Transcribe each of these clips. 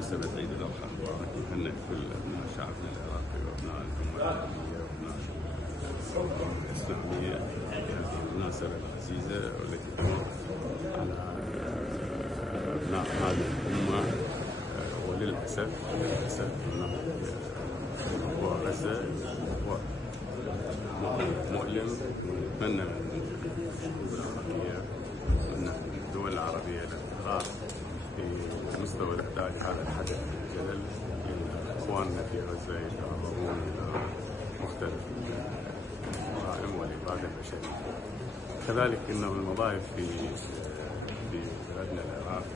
بمناسبة عيد الأضحى المبارك نهنئ كل أبناء شعبنا العراقي وأبناء الأمة العربية وأبناء الإسلامية في هذه المناسبة العزيزة والتي تمر على أبناء هذه الأمة. وللأسف هناك موضوع غزة موضوع مؤلم، ونتمنى من الشعوب العربية ومن الدول العربية الاضطرار في مستوى الإعداد هذا الحدث الجلل لأن إخواننا في غزة يتعرضون إلى مختلف الجرائم والإبادة البشرية. كذلك إن المظاهر في بلدنا العراق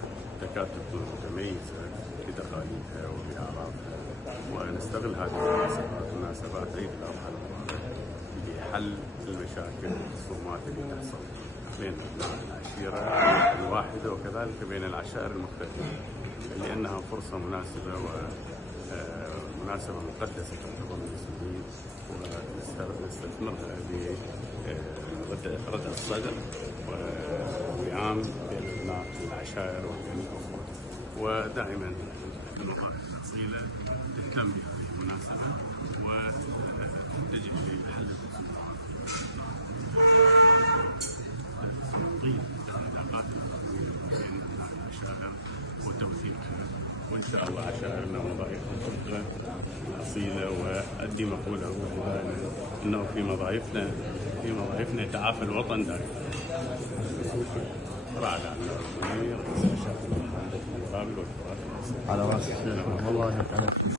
تكاد تكون متميزة بتقاليدها وبأعرافها، ونستغل هذه مناسبات عيد الأضحى المبارك لحل المشاكل والخصومات اللي تحصل بين أبناء العشيرة الواحدة وكذلك بين العشائر المختلفة، لأنها فرصة مناسبة ومناسبة مقدسة تعتبر المسلمين، ونستثمرها بردع الصدر ووئام بين أبناء العشائر وبين الأخوة. ودائما المظاهر الأصيلة تهتم بهذه المناسبة وتجد في حل تنظيم العلاقات بين العشائر وتوثيقها. وإن شاء الله عشائرنا وظائفنا أصيلة، وأدي مقولة أنه في وظائفنا يتعافى الوطن دائما. على راسي والله